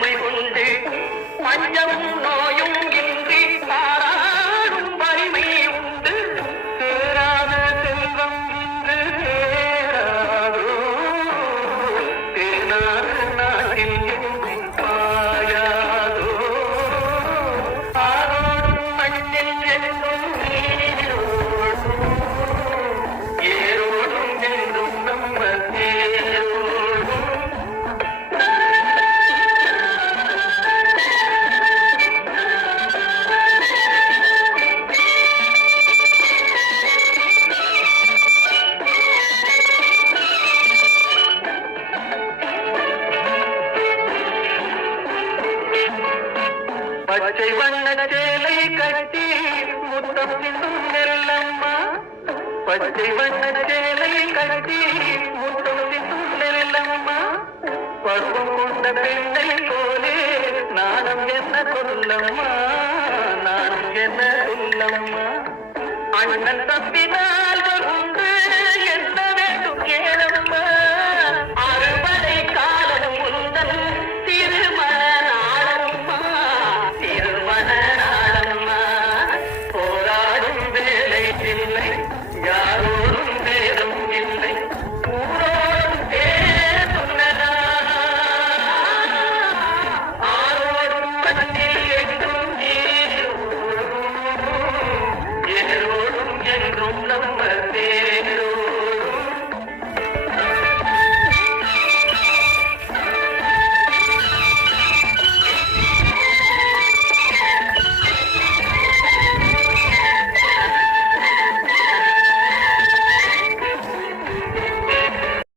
பெருமை உண்டு. பஞ்சமும் நோயும் இன்றி பாராடும் வலிமை உண்டு. சேராத செல்வம் இன்று சேராதோ தேனாறு நாட்டில் பச்சை வண்ண சேலை கட்டி முத்தம் சிந்தும் நெல்லம்மா பச்சை வண்ண சேலை கட்டி முத்தம் சிந்தும் நெல்லம்மா பருவம் கொண்ட பெண்ணை போலே நானும் என்ன சொல்லம்மா? நானும் என்ன சொல்லம்மா? அண்ணன் தப்பினால் வரும்